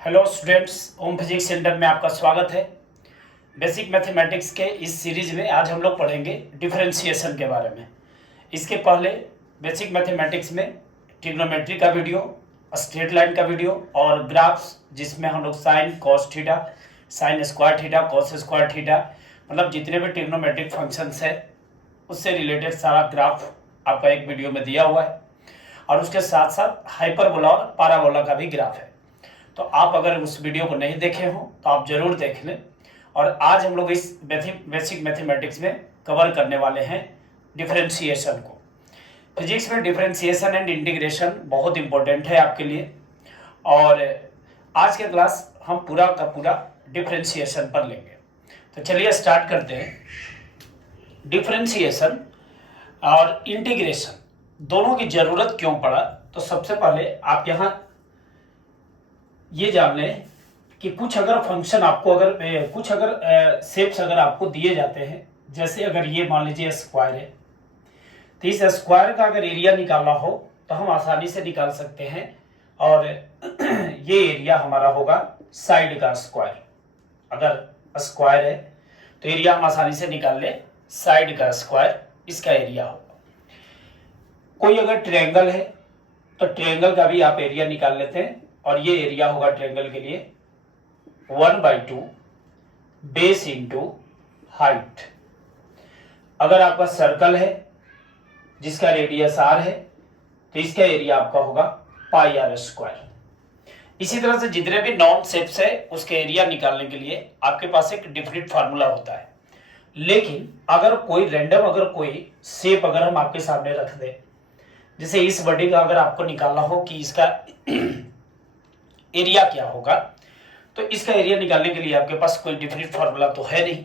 Hello students, ओम physics centre में आपका स्वागत है। बेसिक मैथमेटिक्स के इस सीरीज में आज हम लोग पढ़ेंगे डिफरेंशिएशन के बारे में। इसके पहले बेसिक मैथमेटिक्स में ट्रिग्नोमेट्री का वीडियो, स्ट्रेट लाइन का वीडियो और ग्राफ्स, जिसमें हम लोग sine cos theta, sine square theta, cos square theta, मतलब जितने भी ट्रिग्नोमेट्रिक फंक्शंस है उससे रिलेटेड सारा ग्राफ आपका एक वीडियो में दिया हुआ है। और उसके साथ साथ हाइपरबोला और पैराबोला का भी ग्राफ है। तो आप अगर उस वीडियो को नहीं देखे हो तो आप जरूर देख लें। और आज हम लोग इस बेसिक मैथमेटिक्स में कवर करने वाले हैं डिफरेंशिएशन को। फिजिक्स में डिफरेंशिएशन एंड इंटीग्रेशन बहुत इंपॉर्टेंट है आपके लिए। और आज के क्लास हम पूरा का पूरा डिफरेंशिएशन पर लेंगे। तो चलिए स्टार्ट करते हैं। डिफरेंशिएशन और इंटीग्रेशन दोनों की ज़रूरत क्यों पड़ा, तो सबसे पहले आप यहाँ ये जान लें कि कुछ अगर फंक्शन आपको कुछ अगर शेप्स अगर आपको दिए जाते हैं, जैसे अगर ये मान लीजिए स्क्वायर है, तो इस स्क्वायर का अगर एरिया निकालना हो तो हम आसानी से निकाल सकते हैं। और ये एरिया हमारा होगा साइड का स्क्वायर। अगर स्क्वायर है तो एरिया हम आसानी से निकाल ले, साइड का स्क्वायर इसका एरिया होगा। कोई अगर ट्रायंगल है तो ट्रायंगल का भी आप एरिया निकाल लेते हैं, और ये एरिया होगा ट्रायंगल के लिए 1/2 बेस इंटू हाइट। अगर आपका सर्कल है जिसका रेडियस r है तो इसका एरिया आपका होगा पाई आर स्क्वायर। इसी तरह से जितने भी नॉन शेप्स है उसके एरिया निकालने के लिए आपके पास एक डिफरेंट फार्मूला होता है। लेकिन अगर कोई रैंडम अगर कोई शेप अगर हम आपके सामने रख दें, जैसे इस बॉडी का अगर आपको निकालना हो कि इसका एरिया क्या होगा, तो इसका एरिया निकालने के लिए आपके पास कोई डिफरेंट फार्मूला तो है नहीं।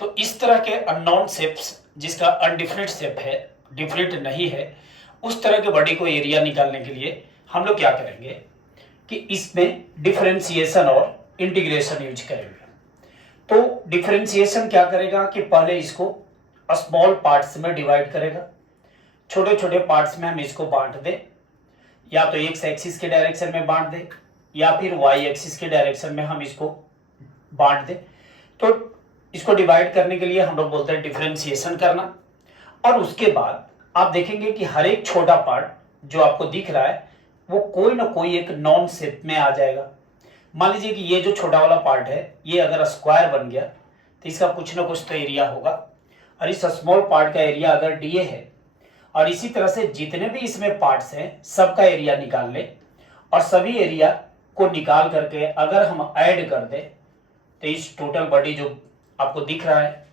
तो इस तरह के अननोन शेप्स जिसका अनडिफरेंट शेप है, डिफरेंट नहीं है, उस तरह के बॉडी को एरिया निकालने के लिए हम लोग क्या करेंगे कि इसमें डिफरेंशिएशन और इंटीग्रेशन यूज करेंगे। तो डिफरेंशिएशन क्या करेगा कि पहले इसको स्मॉल पार्ट्स में डिवाइड करेगा, छोटे छोटे पार्ट्स में हम इसको बांट दें, या तो एक्स एक्सिस के डायरेक्शन में बांट दें या फिर वाई एक्सिस के डायरेक्शन में हम इसको बांट दें। तो इसको डिवाइड करने के लिए हम लोग बोलते हैं डिफरेंशिएशन करना। और उसके बाद आप देखेंगे कि हर एक छोटा पार्ट जो आपको दिख रहा है वो कोई ना कोई एक नॉन शेप में आ जाएगा। मान लीजिए कि ये जो छोटा वाला पार्ट है ये अगर स्क्वायर बन गया तो इसका कुछ ना कुछ तो एरिया होगा, और इस स्मॉल पार्ट का एरिया अगर डीए है, और इसी तरह से जितने भी इसमें पार्ट्स हैं सबका एरिया निकाल ले, और सभी एरिया को निकाल करके अगर हम ऐड कर दें तो इस टोटल बॉडी जो आपको दिख रहा है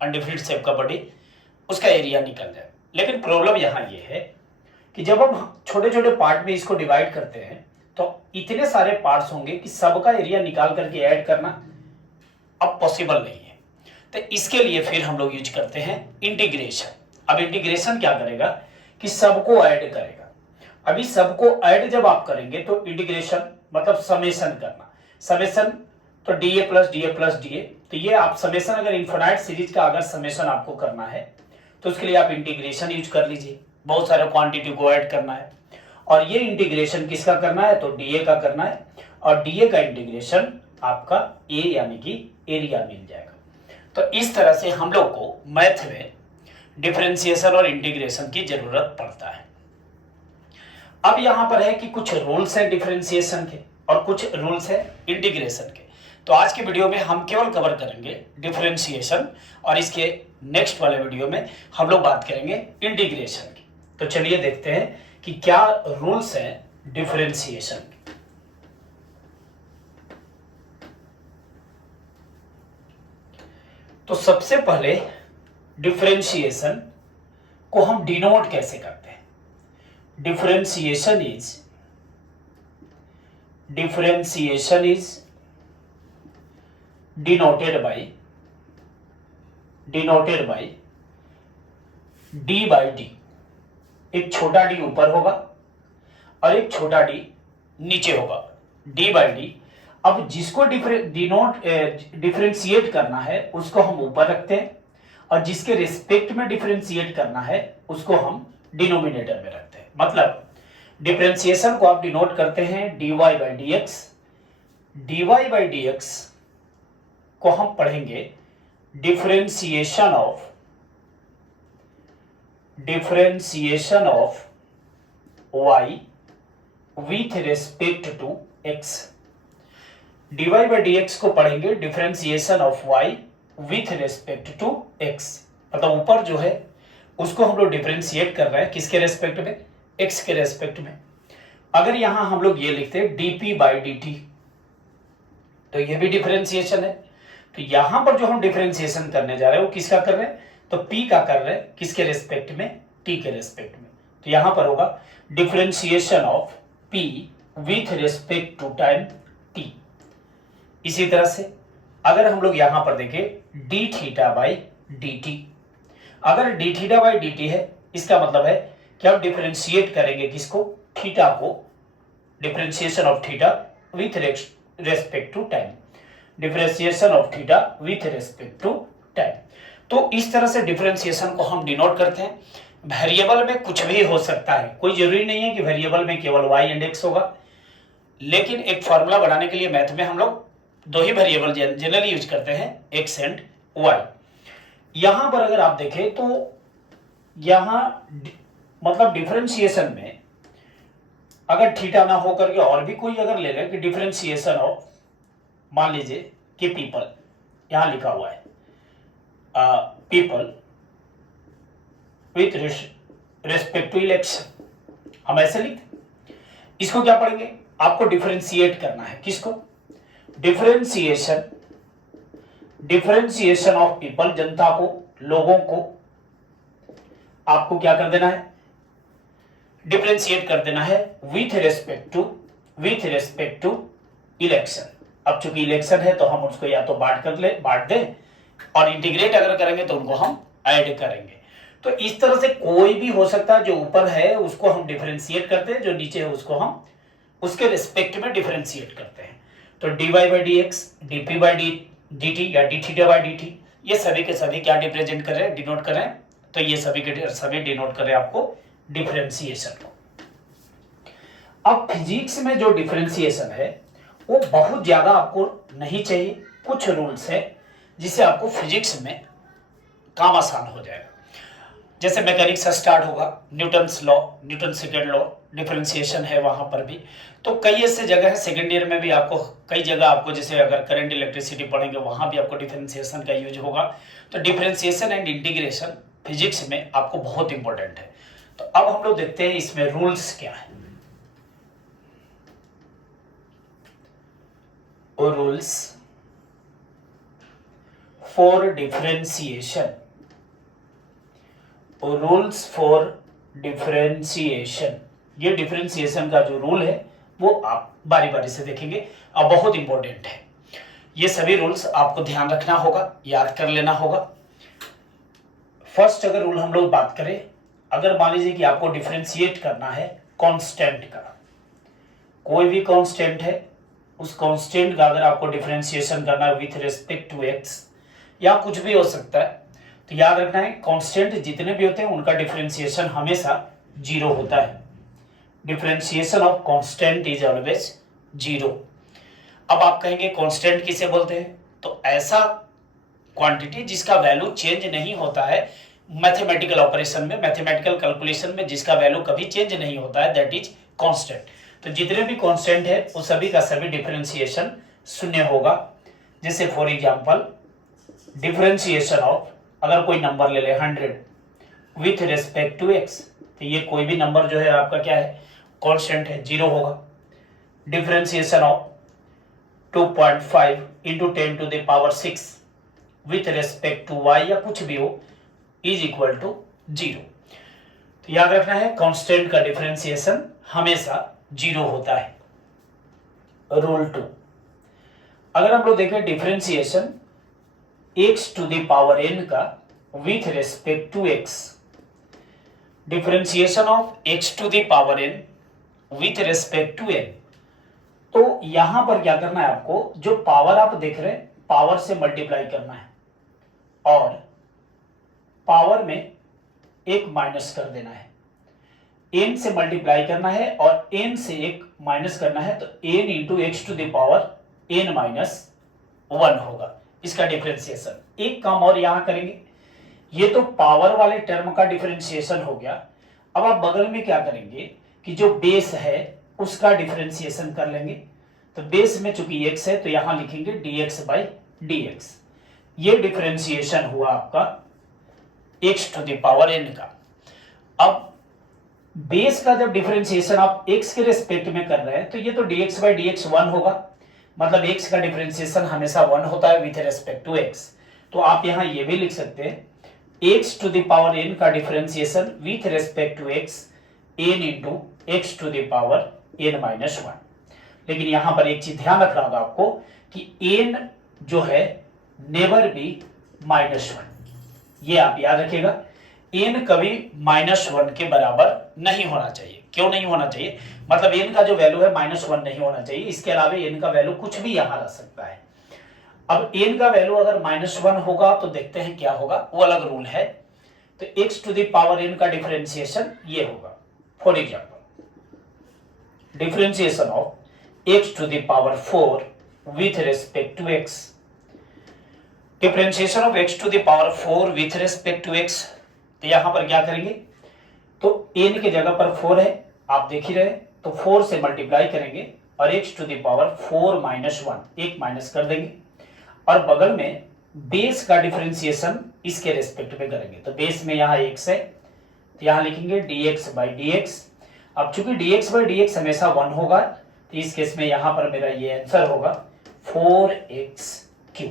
अनडिफरेंट शेप का बॉडी, उसका एरिया निकल जाए। लेकिन प्रॉब्लम यहाँ ये है कि जब हम छोटे छोटे पार्ट में इसको डिवाइड करते हैं तो इतने सारे पार्ट्स होंगे कि सबका एरिया निकाल करके ऐड करना अब पॉसिबल नहीं है। तो इसके लिए फिर हम लोग यूज करते हैं इंटीग्रेशन। अब इंटीग्रेशन क्या करेगा कि सबको ऐड करेगा। अभी सबको ऐड जब आप करेंगे तो इंटीग्रेशन मतलब समेशन करना। समेशन तो DA plus DA plus DA, तो ये आप समेशन अगर इनफिनाइट सीरीज का अगर समेशन आपको करना है तो उसके लिए आप इंटीग्रेशन यूज कर लीजिए। बहुत सारे क्वांटिटी को ऐड करना है, और ये इंटीग्रेशन किसका करना है तो डीए का करना है, और डीए का इंटीग्रेशन आपका ए यानी कि एरिया मिल जाएगा। तो इस तरह से हम लोग को मैथ में डिफरेंशिएशन और इंटीग्रेशन की जरूरत पड़ता है। अब यहां पर है कि कुछ रूल्स हैं डिफरेंशिएशन के और कुछ रूल्स हैं इंटीग्रेशन के। तो आज के वीडियो में हम केवल कवर करेंगे डिफरेंशिएशन, और इसके नेक्स्ट वाले वीडियो में हम लोग बात करेंगे इंटीग्रेशन की। तो चलिए देखते हैं कि क्या रूल्स हैं डिफरेंशिएशन के। तो सबसे पहले डिफरेंशिएशन को हम डिनोट कैसे करते हैं। Differentiation is denoted by D by D. एक छोटा डी ऊपर होगा और एक छोटा डी नीचे होगा, डी बाई डी। अब जिसको डिफरेंशिएट करना है उसको हम ऊपर रखते हैं, और जिसके रिस्पेक्ट में डिफरेंशिएट करना है उसको हम डिनोमिनेटर में रखते हैं। मतलब डिफरेंशिएशन को आप डिनोट करते हैं dy by d x. dy by d x को हम पढ़ेंगे differentiation of y with respect to x। dy by d x को पढ़ेंगे differentiation of y with respect to x। मतलब ऊपर जो है उसको हम लोग डिफरेंशिएट कर रहे हैं किसके रेस्पेक्ट में, x के रेस्पेक्ट में। अगर यहां हम लोग ये लिखते हैं dp बाई dt तो ये भी डिफरेंशिएशन है। तो यहां पर जो हम डिफरेंशिएशन करने जा रहे हैं वो किसका कर रहे हैं, तो p का कर रहे हैं किसके रेस्पेक्ट में, t के रेस्पेक्ट में। तो यहां पर होगा differentiation of p with respect to time t। इसी तरह से अगर हम लोग यहां पर देखें d theta by d t, अगर d theta by d t है इसका मतलब है कि हम डिफरेंशिएट करेंगे किसको, थीटा को, differentiation of theta with respect to time, differentiation of theta with respect to time. तो इस तरह से डिफरेंशिएशन को हम डिनोट करते हैं। वेरिएबल में कुछ भी हो सकता है, कोई जरूरी नहीं है कि वेरिएबल में केवल y एंड x होगा, लेकिन एक फॉर्मूला बनाने के लिए मैथ में हम लोग दो ही वेरिएबल जनरली यूज करते हैं, x एंड y। यहां पर अगर आप देखें तो यहां मतलब डिफरेंशिएशन में अगर थीटा ना हो करके और भी कोई अगर ले लें कि डिफरेंशिएशन ऑफ, मान लीजिए कि पीपल, यहां लिखा हुआ है people with respect to election, हम ऐसे लिखते। इसको क्या पढ़ेंगे, आपको डिफरेंशिएट करना है किसको, डिफरेंशिएशन ऑफ पीपल, जनता को, लोगों को आपको क्या कर देना है, डिफरेंशिएट कर देना है विथ रेस्पेक्ट टू इलेक्शन। अब चूंकि इलेक्शन है तो हम उसको या तो बांट दें और इंटीग्रेट अगर करेंगे तो उनको हम ऐड करेंगे। तो इस तरह से कोई भी हो सकता है, जो ऊपर है उसको हम डिफरेंशिएट करते हैं, जो नीचे है उसको हम उसके रिस्पेक्ट में डिफरेंशिएट करते हैं। तो dy by d x, dp by d t या d theta by d t, ये सभी के सभी क्या रिप्रेजेंट कर रहे हैं, डिनोट कर रहे हैं। तो ये सभी के सभी डिनोट कर रहे हैं आपको डिफरेंशिएशन को। अब फिजिक्स में जो डिफरेंशिएशन है वो बहुत ज्यादा आपको नहीं चाहिए, कुछ रूल्स है जिससे आपको फिजिक्स में काम आसान हो जाएगा। जैसे मैकेनिक्स स्टार्ट होगा, Newton's law, Newton second law, differentiation है वहां पर भी। तो कई ऐसे जगह है, सेकेंड ईयर में भी आपको कई जगह आपको, जैसे अगर करंट इलेक्ट्रिसिटी पढ़ेंगे वहां भी आपको डिफरेंशिएशन का यूज होगा। तो डिफरेंशिएशन एंड इंटीग्रेशन फिजिक्स में आपको बहुत इंपॉर्टेंट है। तो अब हम लोग देखते हैं इसमें रूल्स क्या है। Rules for differentiation, rules for differentiation, ये डिफरेंशिएशन का जो रूल है वो आप बारी बारी से देखेंगे। अब बहुत इंपॉर्टेंट है, ये सभी रूल्स आपको ध्यान रखना होगा, याद कर लेना होगा। फर्स्ट अगर रूल हम लोग बात करें, अगर मान लीजिए कि आपको डिफरेंशिएट करना है कांस्टेंट का, कोई भी कांस्टेंट है, उस कांस्टेंट का अगर आपको डिफरेंशिएशन करना है विथ रिस्पेक्ट टू एक्स या कुछ भी हो सकता है, तो याद रखना है कांस्टेंट जितने भी होते हैं उनका डिफरेंशिएशन हमेशा जीरो होता है। Differentiation of constant is always zero. अब आप कहेंगे कांस्टेंट किसे बोलते हैं, तो ऐसा क्वांटिटी जिसका वैल्यू चेंज नहीं होता है मैथमेटिकल ऑपरेशन में, मैथमेटिकल कैलकुलेशन में जिसका वैल्यू कभी चेंज नहीं होता है, दैट इज कांस्टेंट। तो जितने भी कांस्टेंट है वो सभी का सभी डिफरेंशिएशन शून्य होगा। जैसे फॉर एग्जांपल डिफरेंशिएशन ऑफ, अगर कोई नंबर ले ले 100 विथ रेस्पेक्ट टू एक्स, तो ये कोई भी नंबर जो है आपका क्या है, कांस्टेंट है, जीरो होगा। Differentiation of 2.5 into 10 to the power 6 with respect to y या कुछ भी हो इज इक्वल टू जीरो। तो याद रखना है कांस्टेंट का डिफरेंशिएशन हमेशा जीरो होता है। रूल 2, अगर हम लोग देखें differentiation x to the power n का with respect to x, differentiation of x to the power n with respect to n, तो यहां पर क्या करना है आपको, जो पावर आप देख रहे हैं पावर से मल्टीप्लाई करना है और पावर में एक माइनस कर देना है। n से मल्टीप्लाई करना है और n से एक माइनस करना है, तो n into x to the power n minus 1 होगा इसका डिफरेंशिएशन। एक काम और यहां करेंगे, ये तो पावर वाले टर्म का डिफरेंशिएशन हो गया। अब आप बगल में क्या करेंगे कि जो बेस है उसका डिफरेंशिएशन कर लेंगे। तो बेस में चूंकि x है तो यहां लिखेंगे dx बाई dx। ये डिफरेंशिएशन हुआ आपका x to the power n का। अब बेस का जब डिफरेंशिएशन आप x के रेस्पेक्ट में कर रहे हैं तो ये तो dx बाई dx 1 होगा, मतलब x का डिफरेंशिएशन हमेशा 1 होता है विथ रेस्पेक्ट टू x। तो आप यहां ये भी लिख सकते हैं x to the power n का differentiation with respect to x n into x to the power n minus 1। लेकिन यहां पर एक चीज ध्यान रखना होगा आपको कि n जो है नेवर बी -1, ये आप याद रखिएगा। n कभी -1 के बराबर नहीं होना चाहिए। क्यों नहीं होना चाहिए? मतलब n का जो वैल्यू है -1 नहीं होना चाहिए। इसके अलावा n का वैल्यू कुछ भी यहां रह सकता है। अब n का वैल्यू अगर -1 होगा तो देखते हैं क्या होगा, वो अलग रूल है। तो x to the power n का डिफरेंशिएशन ये होगा। For example differentiation of x to the power 4 with respect to x। Differentiation of x to the power 4 with respect to x, तो यहां पर क्या करेंगे, तो n के जगह पर 4 है, आप देख ही रहे, तो 4 से मल्टीप्लाई करेंगे और x to the power 4 minus 1 एक माइनस कर देंगे और बगल में बेस का डिफरेंशिएशन इसके रेस्पेक्ट में करेंगे। तो बेस में यहाँ x है तो यहाँ लिखेंगे dx बाई dx। अब चूंकि dx बाई dx हमेशा 1 होगा तो इस केस में यहाँ पर मेरा ये आंसर होगा 4x³।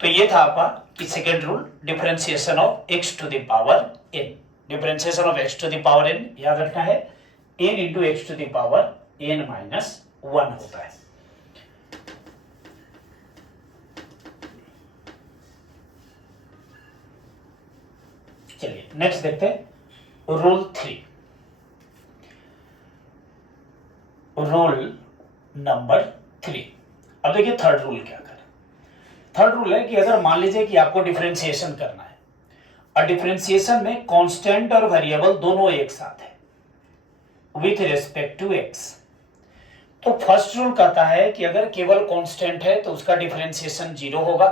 तो ये था आपका कि second rule, differentiation of x to the power n। Differentiation of x to the power n याद रखना है n into x to the power n minus 1 होता है। चलिए नेक्स्ट देखते हैं रूल 3। Rule number 3। अब देखिए थर्ड रूल क्या करें। थर्ड रूल है कि अगर मान लीजिए कि आपको डिफरेंशिएशन करना है और डिफरेंशिएशन में कांस्टेंट और वेरिएबल दोनों एक साथ है विथ रिस्पेक्ट टू x, तो फर्स्ट रूल कहता है कि अगर केवल कांस्टेंट है तो उसका डिफरेंशिएशन 0 होगा।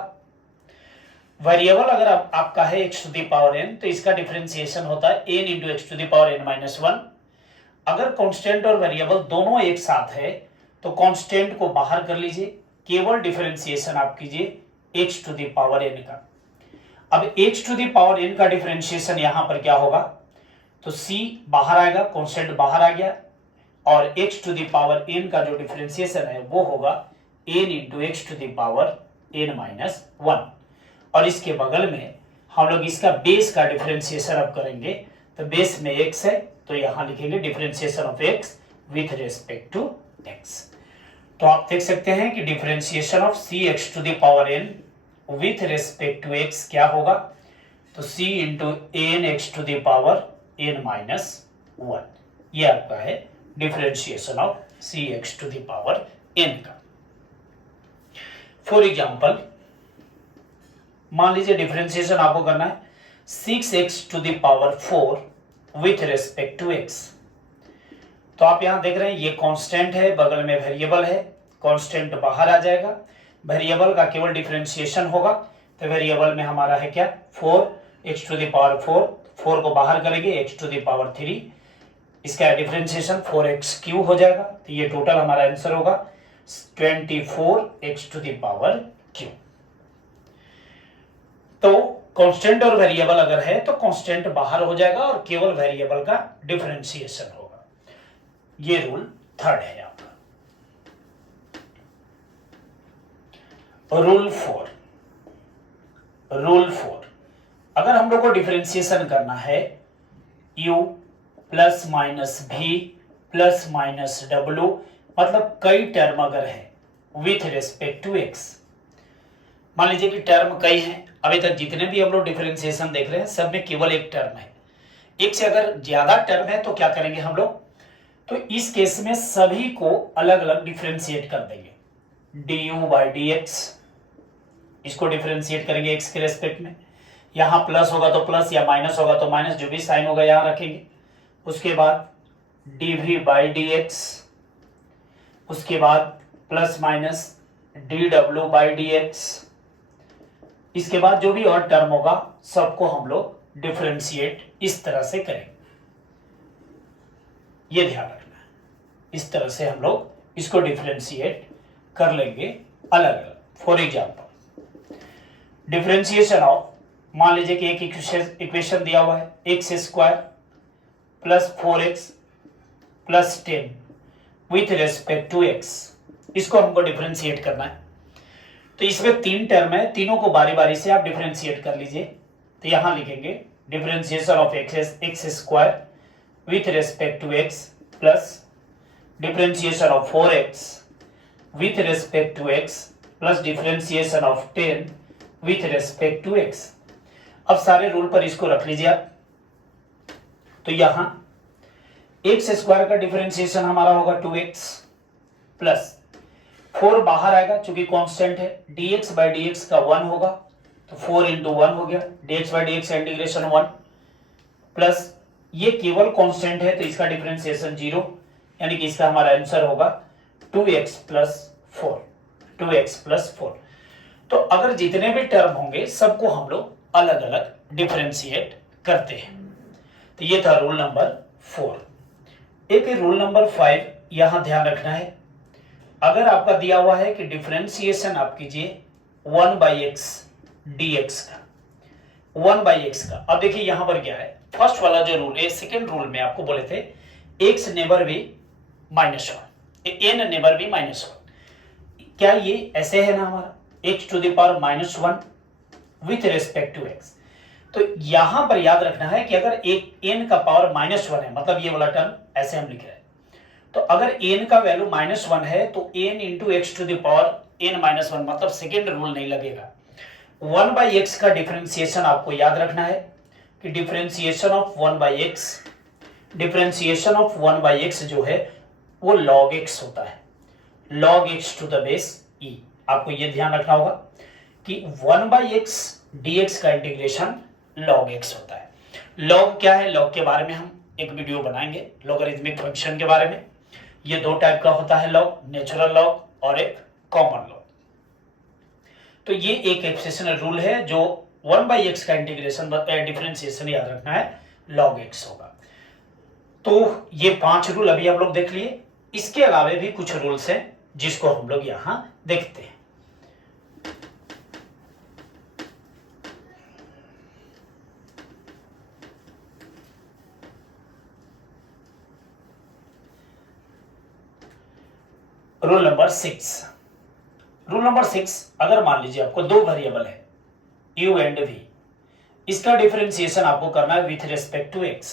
वेरिएबल अगर आपका है x to the power n तो इसका डिफरेंशिएशन होता है n into x to the power n minus 1। अगर कांस्टेंट और वेरिएबल दोनों एक साथ है तो कांस्टेंट को बाहर कर लीजिए, केवल डिफरेंशिएशन आप कीजिए x to the power n का। अब x to the power n का डिफरेंशिएशन यहां पर क्या होगा, तो c बाहर आएगा, कांस्टेंट बाहर आ गया और x to the power n का जो डिफरेंशिएशन है वो होगा n into x to the power n minus 1। और इसके बगल में हम लोग इसका बेस का डिफरेंशिएशन अब करेंगे, तो बेस में x है तो यहां लिखेंगे differentiation of x with respect to x। तो आप देख सकते हैं कि differentiation of c x to the power n with respect to x क्या होगा, तो c into n x to the power n minus 1। ये आपका है differentiation of c x to the power n का। फॉर एग्जांपल मान लीजिए differentiation आपको करना है 6x to the power 4 with respect to x। तो आप यहां देख रहे हैं ये कांस्टेंट है, बगल में वेरिएबल है, कांस्टेंट बाहर आ जाएगा, वेरिएबल का केवल डिफरेंशिएशन होगा। तो वेरिएबल में हमारा है क्या 4x टू द पावर 4 को बाहर करेंगे x टू द पावर 3, इसका डिफरेंशिएशन 4x³ हो जाएगा। तो ये टोटल हमारा आंसर होगा 24x to the power q। तो कांस्टेंट और वेरिएबल अगर है तो कांस्टेंट बाहर हो जाएगा और केवल वेरिएबल का डिफरेंशिएशन होगा। ये रूल थर्ड है आपका। रूल 4। अगर हम लोग को डिफरेंशिएशन करना है u plus minus v plus minus w, मतलब कई टर्म अगर है विथ रेस्पेक्ट टू x। मान लीजिए कि टर्म कई हैं, अभी तक जितने भी हम लोग डिफरेंशिएशन देख रहे हैं सब में केवल एक टर्म है। एक से अगर ज्यादा टर्म है तो क्या करेंगे हम लोग, तो इस केस में सभी को अलग अलग डिफरेंशिएट कर देंगे। du बाई dx, इसको डिफरेंशिएट करेंगे x के रेस्पेक्ट में। यहाँ प्लस होगा तो प्लस या माइनस होगा तो माइनस, जो भी साइन होगा यहाँ रखेंगे। उसके बाद dv बाई dx, उसके बाद plus minus dw by dx। इसके बाद जो भी और टर्म होगा सबको हम लोग डिफरेंशिएट इस तरह से करेंगे, ये ध्यान रखना है। इस तरह से हम लोग इसको डिफरेंशिएट कर लेंगे अलग अलग। फॉर एग्जाम्पल डिफरेंशिएशन ऑफ, मान लीजिए कि एक इक्वेशन दिया हुआ है x square plus 4x plus 10 with respect to x, इसको हमको डिफरेंशिएट करना है। तो इसमें 3 टर्म है, तीनों को बारी बारी से आप डिफरेंशिएट कर लीजिए। तो यहां लिखेंगे differentiation of x square with respect to x plus differentiation of 4x with respect to x plus differentiation of 10 with respect to x। अब सारे रूल पर इसको रख लीजिए आप। तो यहां एक्स स्क्वायर का डिफरेंशिएशन हमारा होगा 2x प्लस 4 बाहर आएगा चूंकि कांस्टेंट है, dx बाई dx का 1 होगा तो 4 इंटू 1 हो गया, dx बाई dx का इंटीग्रेशन 1 प्लस ये केवल कांस्टेंट है तो इसका डिफरेंशिएशन 0, यानी कि इसका हमारा आंसर होगा 2x प्लस 4, 2x प्लस 4। तो अगर जितने भी टर्म होंगे सबको हम लोग अलग अलग डिफरेंशिएट करते हैं। तो ये था रूल नंबर 4। एक रूल नंबर 5 यहां ध्यान रखना है। अगर आपका दिया हुआ है कि डिफरेंशिएशन आप कीजिए 1 बाई एक्स dx का, 1 बाई एक्स का। अब देखिए यहां पर क्या है, फर्स्ट वाला जो रूल है, सेकेंड रूल में आपको बोले थे x never be -1, n never be -1। क्या ये ऐसे है ना हमारा x to the power -1 with respect to x। तो यहां पर याद रखना है कि अगर एक n का पावर -1 है, मतलब ये वाला टर्म ऐसे हम लिख रहे हैं, तो अगर n का वैल्यू -1 है तो n into x to the power n-1, मतलब सेकेंड रूल नहीं लगेगा। 1 बाई एक्स का डिफरेंशिएशन आपको याद रखना है कि differentiation of 1 by x, differentiation of 1 by x जो है वो log x होता है, log x to the base e। आपको ये ध्यान रखना होगा कि 1 बाई एक्स dx का इंटीग्रेशन log x होता है। log क्या है, log के बारे में हम एक वीडियो बनाएंगे, लॉगरिथमिक फंक्शन के बारे में। ये 2 टाइप का होता है log, नेचुरल log और एक कॉमन log। तो ये एक एक्सेप्शनल रूल है जो 1 बाई एक्स का इंटीग्रेशन डिफरेंशिएशन याद रखना है log x होगा। तो ये 5 रूल अभी हम लोग देख लिए। इसके अलावा भी कुछ रूल्स हैं जिसको हम लोग यहां देखते हैं। Rule number 6। रूल नंबर 6, अगर मान लीजिए आपको 2 वेरिएबल है u एंड v, इसका डिफरेंशिएशन आपको करना है with respect to x।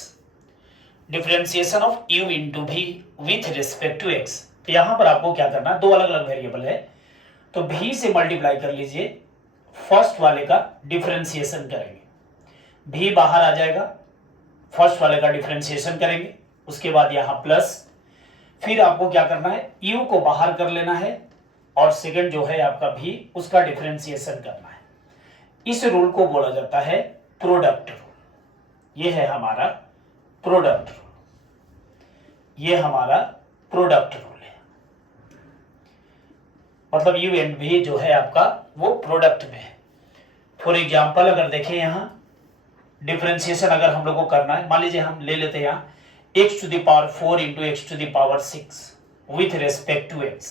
Differentiation of u into v with respect to x। तो यहां पर आपको क्या करना है, 2 अलग अलग वेरिएबल है तो v से मल्टीप्लाई कर लीजिए, फर्स्ट वाले का डिफरेंशिएशन करेंगे, v बाहर आ जाएगा, फर्स्ट वाले का डिफरेंशिएशन करेंगे, उसके बाद यहां प्लस, फिर आपको क्या करना है u को बाहर कर लेना है और सेकंड जो है आपका v, उसका डिफरेंशिएशन करना है। इस रूल को बोला जाता है प्रोडक्ट रूल। ये है हमारा प्रोडक्ट रूल, ये हमारा प्रोडक्ट रूल है, मतलब u एंड v जो है आपका वो प्रोडक्ट में है। फॉर एग्जाम्पल अगर देखें यहां डिफरेंशिएशन अगर हम लोग को करना है, मान लीजिए हम ले लेते हैं यहां x to the power 4 into x to the power 6 with respect to x।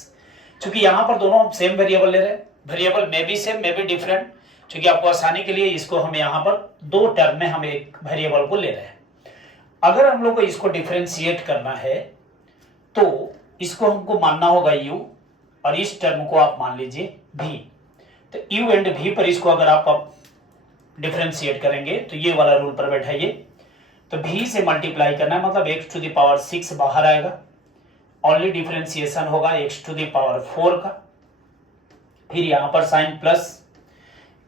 चूंकि यहां पर दोनों हम सेम वेरिएबल ले रहे हैं, वेरिएबल में भी सेम में भी डिफरेंट, क्योंकि आपको आसानी के लिए इसको हम यहां पर 2 टर्म में हम एक वेरिएबल को ले रहे हैं। अगर हम लोग को इसको डिफरेंशिएट करना है तो इसको हमको मानना होगा u और इस टर्म को आप मान लीजिए v। तो u एंड v पर इसको अगर आप डिफरेंशिएट करेंगे तो ये वाला रूल पर बैठाइए, तो v से मल्टीप्लाई करना है, मतलब x टू द पावर 6 बाहर आएगा, ओनली डिफरेंशिएशन होगा x टू द पावर 4 का, फिर यहां पर sign plus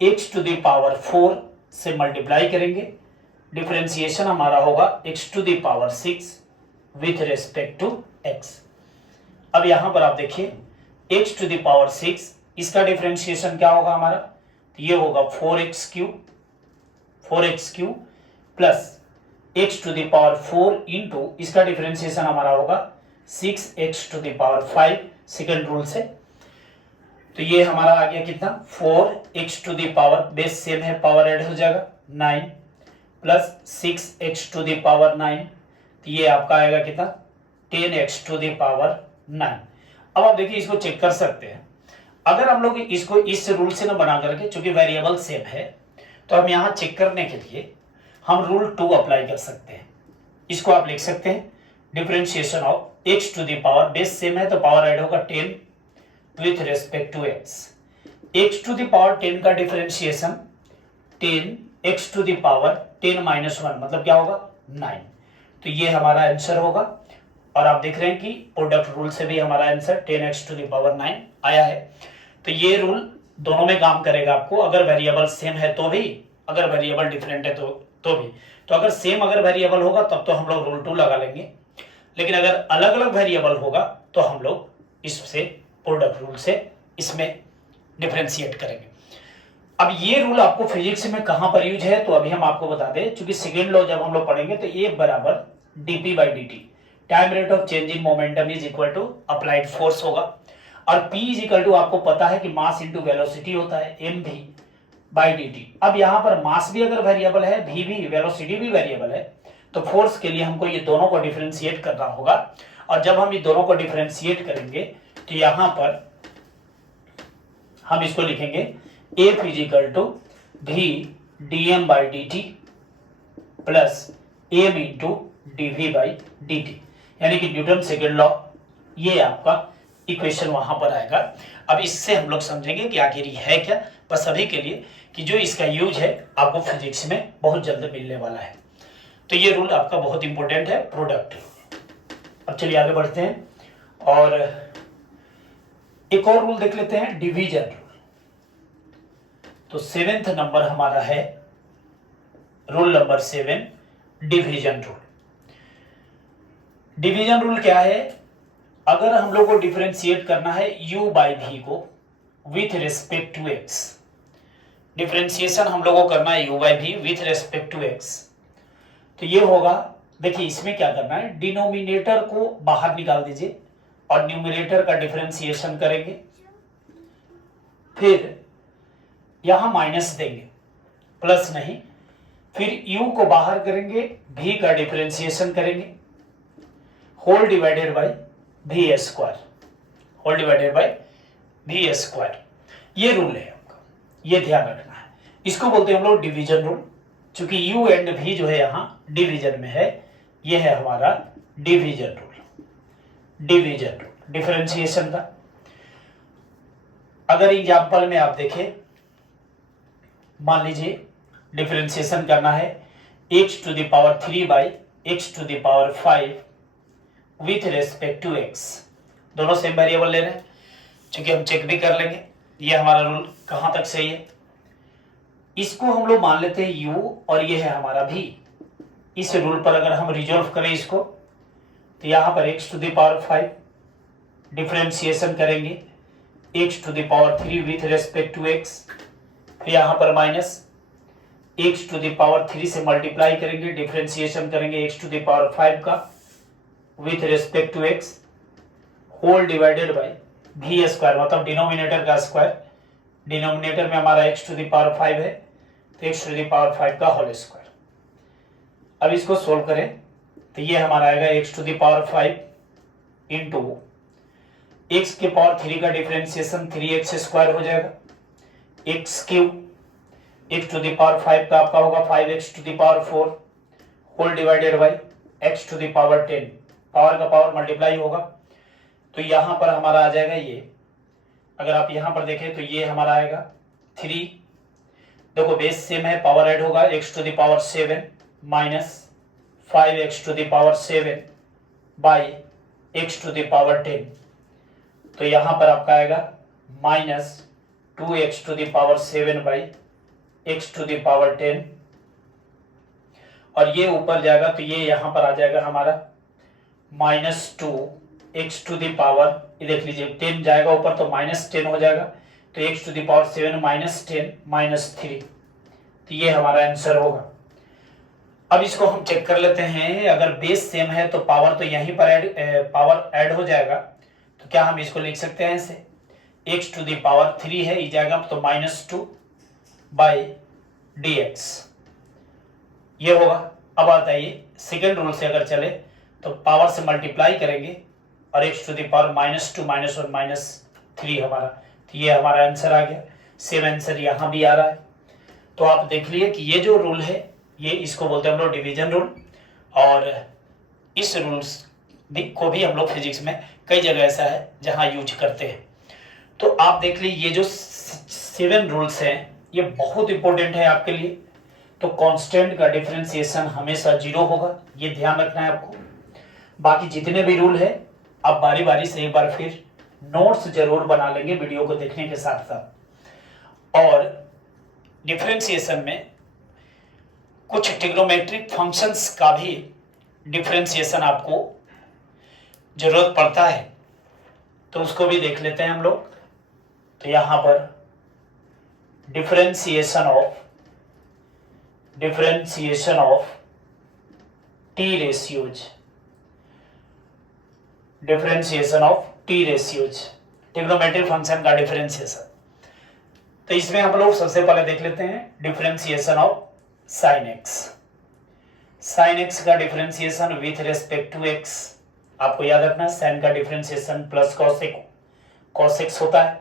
x to the power 4 से मल्टीप्लाई करेंगे, डिफरेंशिएशन हमारा होगा x to the power 6 with respect to x। अब यहां पर आप देखिए x टू द पावर 6, इसका डिफरेंशिएशन क्या होगा हमारा, तो ये होगा 4x cube plus x to the power 4 into इसका डिफरेंशिएशन हमारा होगा 6x to the power 5 second rule से। तो ये हमारा आ गया कितना 4x to the power, base same है, पावर ऐड हो जाएगा 9 plus 6x to the power 9, तो ये आपका आएगा कितना 10x टू द पावर 9। अब आप देखिए इसको चेक कर सकते हैं, अगर हम लोग इसको इस रूल से ना बना करके, चूंकि वेरिएबल सेम है, तो हम यहाँ चेक करने के लिए हम रूल 2 अप्लाई कर सकते हैं। इसको आप लिख सकते हैं differentiation of x to the power, base same है तो पावर ऐड होगा 10 with respect to x। x to the power 10 का differentiation 10x to the power 10 minus 1 मतलब क्या होगा 9। तो ये हमारा आंसर होगा। और आप देख रहे हैं कि प्रोडक्ट रूल से भी हमारा answer 10x to the power 9 आया है। तो ये रूल दोनों में काम करेगा आपको, अगर वेरिएबल सेम है तो भी, अगर वेरिएबल डिफरेंट है तो भी। तो अगर सेम अगर वेरिएबल होगा तब तो हम लोग रूल 2 लगा लेंगे, लेकिन अगर अलग अलग वेरिएबल होगा तो हम लोग इससे प्रोडक्ट रूल से इसमें डिफरेंशिएट करेंगे। अब ये रूल आपको फिजिक्स में कहां पर यूज है तो अभी हम आपको बता दें, क्योंकि सेकेंड लॉ जब हम लोग पढ़ेंगे तो ए बराबर dp by dt, time rate of change in momentum is equal to applied force होगा। और p इज इक्वल टू आपको पता है कि मास इंटू वेलोसिटी होता है mv बाई dt। अब यहाँ पर मास भी अगर वेरिएबल है, v भी, वेलोसिटी भी वेरिएबल है, तो फोर्स के लिए हमको ये दोनों को डिफरेंशिएट करना होगा। और जब हम ये दोनों को डिफरेंशिएट करेंगे तो यहाँ पर हम इसको लिखेंगे F equal to v dm by dt plus m into dv by dt, यानी कि न्यूटन सेकेंड लॉ, ये आपका इक्वेशन वहां पर आएगा। अब इससे हम लोग समझेंगे कि आखिर ये है क्या, बस अभी के लिए कि जो इसका यूज है आपको फिजिक्स में बहुत जल्द मिलने वाला है। तो ये रूल आपका बहुत इंपॉर्टेंट है, प्रोडक्ट रूल। अब चलिए आगे बढ़ते हैं और एक और रूल देख लेते हैं, डिवीजन रूल। तो 7th नंबर हमारा है rule number 7, division rule. Division rule क्या है, अगर हम लोग को डिफरेंशिएट करना है u बाई v को with respect to x, differentiation हम लोग को करना है u by v with respect to x, तो ये होगा, देखिए इसमें क्या करना है, डिनोमिनेटर को बाहर निकाल दीजिए और न्यूमरेटर का डिफरेंशिएशन करेंगे, फिर यहां माइनस देंगे, प्लस नहीं, फिर u को बाहर करेंगे, v का डिफरेंशिएशन करेंगे, whole divided by v square, whole divided by v square. ये रूल है आपका, ये ध्यान रखना है। इसको बोलते हैं हम लोग डिवीजन रूल, चूंकि u एंड v जो है यहाँ डिवीजन में है, ये है हमारा division rule. Division rule differentiation का, अगर एग्जाम्पल में आप देखें, मान लीजिए डिफरेंशिएशन करना है x to the power 3 by x to the power 5 with respect to x, दोनों सेम वेरिएबल ले रहे हैं, चूंकि हम चेक भी कर लेंगे ये हमारा रूल कहां तक सही है। इसको हम लोग मान लेते हैं u और ये है हमारा v। इस रूल पर अगर हम रिजोल्व करें इसको, तो यहां पर x to the power 5 differentiation करेंगे x to the power 3 with respect to x, फिर यहां पर minus x to the power 3 से मल्टीप्लाई करेंगे, डिफरेंशिएशन करेंगे x टू द पावर 5 का with respect to x, whole divided by v square, मतलब denominator का स्क्वायर, डिनोमिनेटर में हमारा x टू द पावर 5 है तो x टू द पावर 5 का होल स्क्वायर। अब इसको सोल्व करें तो ये हमारा आएगा x to the power 5 into x के पावर 3 का डिफरेंशिएशन 3x स्क्वायर हो जाएगा, x cube, x to the power 5 का आपका होगा 5x to the power 4 whole divided by x to the power 10, power का पावर मल्टीप्लाई होगा, तो यहां पर हमारा आ जाएगा ये, अगर आप यहां पर देखें तो ये हमारा आएगा 3, देखो बेस सेम है, पावर ऐड होगा x to the power 7 minus 5x to the power 7 by x to the power 10, तो यहां पर आपका आएगा minus 2x to the power 7 by x to the power 10, और ये ऊपर जाएगा तो ये यहां पर आ जाएगा हमारा minus 2x to the power, ये देख लीजिए 10 जाएगा ऊपर तो माइनस 10 हो जाएगा, तो x to the power 7 minus 10 minus 3, तो ये हमारा आंसर होगा। अब इसको हम चेक कर लेते हैं। अगर बेस सेम है तो पावर तो यहीं पर पावर ऐड हो जाएगा। तो क्या हम इसको लिख सकते हैं ऐसे, x टू द पावर 3 है, इस जाएगा तो -2 बाई dx ये होगा। अब बताइए सेकेंड रूल से अगर चले तो पावर से मल्टीप्लाई करेंगे और x टू द पावर -2 -1 -3 हमारा, तो ये हमारा आंसर आ गया। सेम आंसर यहाँ भी आ रहा है। तो आप देख लिए कि ये जो रूल है ये इसको बोलते हैं हम लोग डिवीजन रूल, और इस रूल्स को भी हम लोग फिजिक्स में कई जगह ऐसा है जहाँ यूज करते हैं। तो आप देख लीजिए ये जो 7 रूल्स हैं ये बहुत इंपॉर्टेंट है आपके लिए। तो कांस्टेंट का डिफरेंशिएशन हमेशा 0 होगा, ये ध्यान रखना है आपको। बाकी जितने भी रूल है आप बारी बारी से एक बार फिर नोट्स जरूर बना लेंगे वीडियो को देखने के साथ साथ। और डिफरेंशिएशन में कुछ ट्रिग्नोमेट्रिक फंक्शंस का भी डिफरेंशिएशन आपको जरूरत पड़ता है, तो उसको भी देख लेते हैं हम लोग। तो यहां पर differentiation of T ratios, trigonometric function का डिफरेंशिएशन। तो इसमें हम लोग सबसे पहले देख लेते हैं डिफरेंशिएशन ऑफ साइन एक्स का differentiation with respect to x. आपको याद रखना है साइन का डिफरेंशिएशन प्लस कॉस एक्स होता है।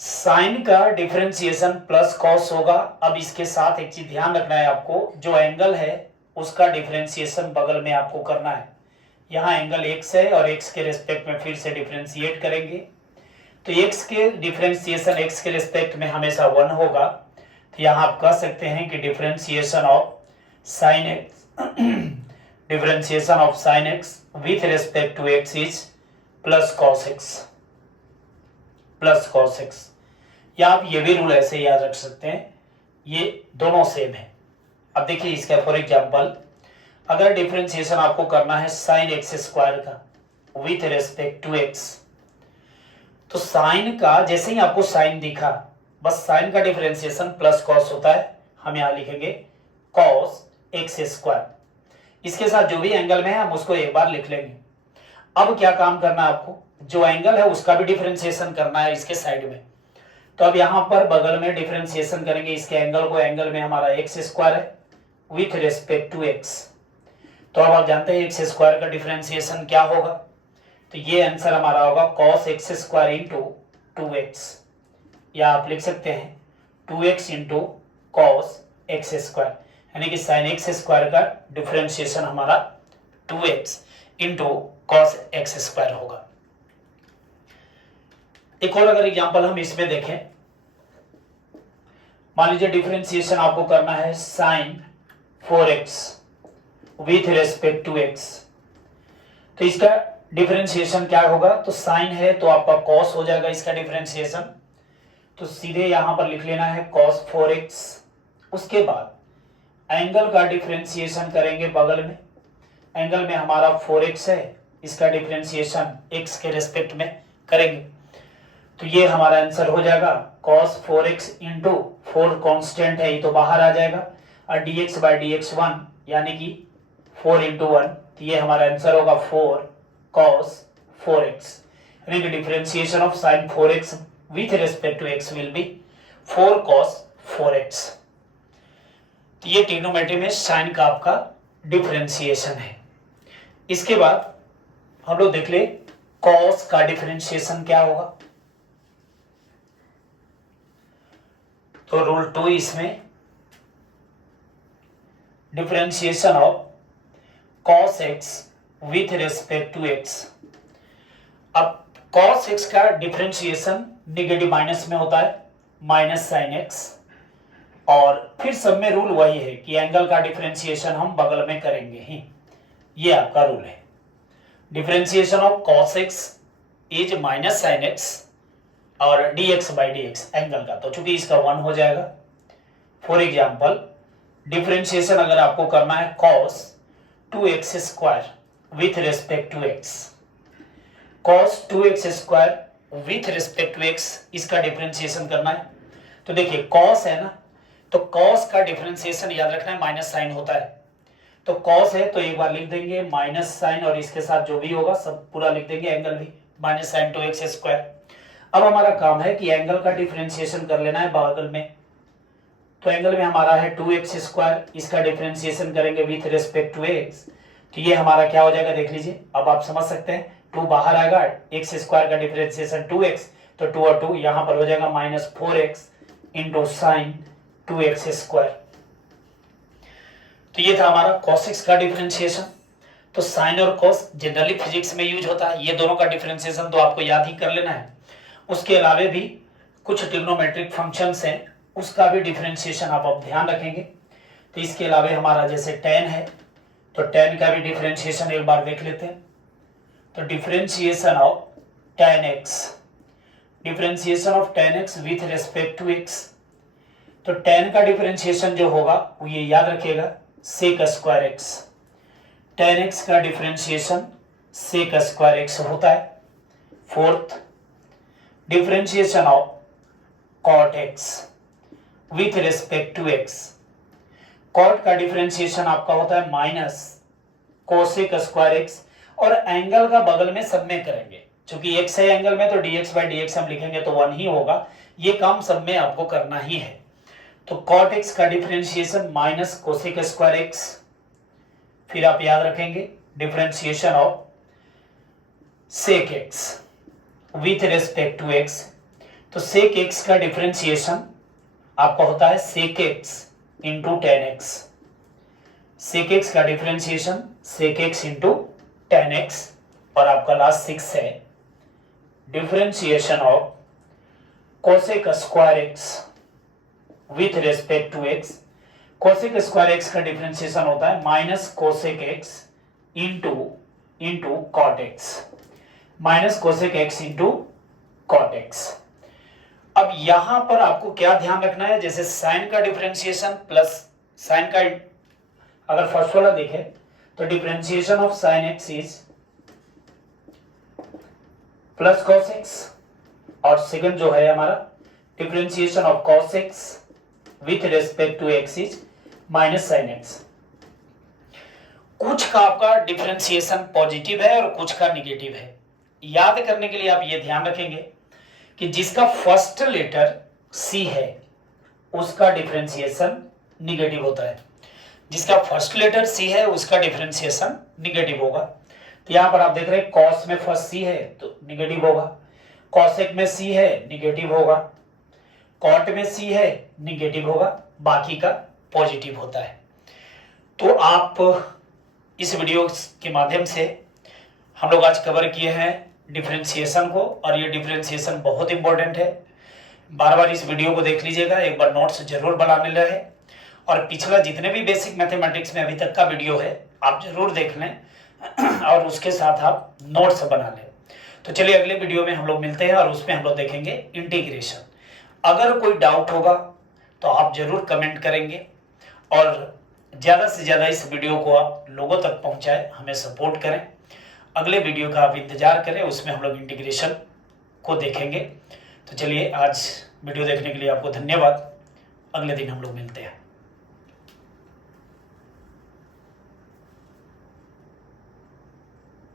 साइन का डिफरेंशिएशन प्लस कॉस होगा। अब इसके साथ एक चीज ध्यान रखना है आपको, जो एंगल है उसका डिफरेंशिएशन बगल में आपको करना है। यहाँ एंगल एक्स है और एक्स के रेस्पेक्ट में फिर से डिफरेंशिएट करेंगे, तो एक्स के डिफरेंशिएशन एक्स के रेस्पेक्ट में हमेशा 1 होगा। तो यहाँ आप कह सकते हैं कि differentiation of sine x with respect to x is plus cos x. या आप ये भी रूल ऐसे याद रख सकते हैं, ये दोनों सेम है। अब देखिए इसका फॉर एग्जांपल अगर डिफरेंशिएशन आपको करना है साइन एक्स स्क्वायर का विथ रेस्पेक्ट टू एक्स, तो साइन का जैसे ही आपको साइन दिखा, बस साइन का डिफरेंशिएशन प्लस कॉस होता है, हम यहां लिखेंगे कॉस एक्स स्क्वायर। इसके साथ जो भी एंगल में है हम उसको एक बार लिख लेंगे। अब क्या काम करना है आपको, जो एंगल है उसका भी डिफरेंशिएशन करना है इसके साइड में। तो अब यहां पर बगल में डिफरेंशिएशन करेंगे इसके एंगल को, एंगल में हमारा एक्स स्क्वायर है विथ रेस्पेक्ट टू एक्स। तो अब आप जानते हैं एक्स स्क्वायर का डिफरेंशिएशन क्या होगा, तो ये आंसर हमारा होगा cos x square into 2x, या आप लिख सकते हैं 2x into cos x square, यानी कि साइन एक्स स्क्वायर का डिफरेंशिएशन हमारा 2x into cos x square होगा। एक और अगर एग्जांपल हम इसमें देखें, मान लीजिए डिफरेंशिएशन आपको करना है sine 4x with respect to x, तो इसका डिफरेंशिएशन क्या होगा, तो साइन है तो आपका कॉस हो जाएगा इसका डिफरेंशिएशन, तो सीधे यहां पर लिख लेना है cos 4x। उसके बाद एंगल का डिफरेंशिएशन करेंगे बगल में, एंगल में हमारा 4x है, इसका डिफरेंशिएशन x के रेस्पेक्ट में करेंगे, तो ये हमारा आंसर हो जाएगा cos 4x इंटू 4 कॉन्स्टेंट है ये तो बाहर आ जाएगा, और dx बाई dx 1 यानी कि 4 इंटू 1, तो ये हमारा आंसर होगा 4 cos 4x, यानी कि differentiation of sin 4x with respect to x will be 4 cos 4x। तो ये ट्रिग्नोमेट्री में साइन का आपका डिफरेंशिएशन है। इसके बाद हम लोग देख ले cos का डिफरेंशिएशन क्या होगा, तो रूल 2 इसमें differentiation of cos x with respect to x। अब cos x का डिफरेंशिएशन निगेटिव माइनस में होता है, माइनस साइन x, और फिर सब में रूल वही है कि एंगल का डिफरेंशिएशन हम बगल में करेंगे ही, ये आपका रूल है। Differentiation of cos x is minus sine x और dx बाई dx एंगल का, तो चूंकि इसका 1 हो जाएगा। फॉर एग्जाम्पल डिफरेंशिएशन अगर आपको करना है cos 2x square with respect to x, cos 2x square with respect to x, इसका डिफरेंशिएशन करना है। तो देखिए cos है ना, तो कॉस का डिफरेंशिएशन याद रखना है माइनस साइन होता है। तो कॉस है तो एक बार लिख देंगे माइनस साइन और इसके साथ जो भी होगा सब पूरा लिख देंगे, एंगल भी माइनस साइन 2x स्क्वायर। अब हमारा काम है कि एंगल का डिफरेंशिएशन कर लेना है बगल में। तो एंगल में हमारा है 2x स्क्वायर, इसका डिफरेंशिएशन करेंगे विथ रिस्पेक्ट टू x। तो ये हमारा क्या हो जाएगा देख लीजिए, अब आप समझ सकते हैं 2 बाहर आएगा, x स्क्वायर का डिफरेंशिएशन 2x, तो 2 और 2 यहाँ पर हो जाएगा -4x into sine 2x square. तो ये था हमारा cos x का डिफरेंशिएशन। तो साइन और cos जनरली फिजिक्स में यूज होता है, ये दोनों का डिफरेंशिएशन तो आपको याद ही कर लेना है। उसके अलावे भी कुछ ट्रिग्नोमेट्रिक फंक्शंस हैं, उसका भी डिफरेंशिएशन आप ध्यान रखेंगे। तो इसके अलावे हमारा जैसे tan है, तो tan का भी डिफरेंशिएशन एक बार देख लेते हैं। तो differentiation of tan x, differentiation of tan x with respect to x। तो tan का डिफरेंशिएशन जो होगा वो ये याद रखिएगा sec square x। tan x का डिफरेंशिएशन sec स्क्वायर x होता है। Fourth, differentiation of cot x with respect to x। cot का डिफरेंशिएशन आपका होता है माइनस कोसेक स्क्वायर x, और एंगल का बगल में सब में करेंगे, क्योंकि x है एंगल में तो dx बाई dx हम लिखेंगे तो 1 ही होगा। ये काम सब में आपको करना ही है। तो cot x का differentiation minus cosec square x, फिर आप याद रखेंगे differentiation of sec x with respect to x। तो सेक x का डिफरेंशिएशन आपका होता है sec x into tan x. Sec x का differentiation sec x into tan x. और आपका लास्ट 6 है differentiation of cosec square x with respect to x। Cosec square x का डिफरेंशिएशन होता है minus cosec x into cot x, minus cosec x into cot x। अब यहां पर आपको क्या ध्यान रखना है, जैसे साइन का डिफरेंशिएशन प्लस साइन का, अगर फर्स्ट वाला देखें तो differentiation of sine x is plus cos x, और सेकंड जो है हमारा differentiation of cos x with respect to x is minus sine x. कुछ का आपका डिफरेंशिएशन पॉजिटिव है और कुछ का निगेटिव है। याद करने के लिए आप ये ध्यान रखेंगे कि जिसका फर्स्ट लेटर C है उसका डिफरेंशिएशन निगेटिव होता है। जिसका फर्स्ट लेटर C है उसका डिफरेंशिएशन निगेटिव होगा। तो यहां पर आप देख रहे हैं कॉस में फर्स्ट C है तो निगेटिव होगा, कॉसेक में C है निगेटिव होगा, कॉट में C है निगेटिव होगा, बाकी का पॉजिटिव होता है। तो आप इस वीडियो के माध्यम से हम लोग आज कवर किए हैं डिफरेंशिएशन को, और ये डिफरेंशिएशन बहुत इंपॉर्टेंट है। बार बार इस वीडियो को देख लीजिएगा, एक बार नोट्स जरूर बनाने रहे, और पिछला जितने भी बेसिक मैथमेटिक्स में अभी तक का वीडियो है आप जरूर देख लें और उसके साथ आप नोट्स बना लें। तो चलिए अगले वीडियो में हम लोग मिलते हैं और उसमें हम लोग देखेंगे इंटीग्रेशन। अगर कोई डाउट होगा तो आप जरूर कमेंट करेंगे, और ज़्यादा से ज़्यादा इस वीडियो को आप लोगों तक पहुँचाएं, हमें सपोर्ट करें। अगले वीडियो का आप इंतजार करें, उसमें हम लोग इंटीग्रेशन को देखेंगे। तो चलिए आज वीडियो देखने के लिए आपको धन्यवाद। अगले दिन हम लोग मिलते हैं।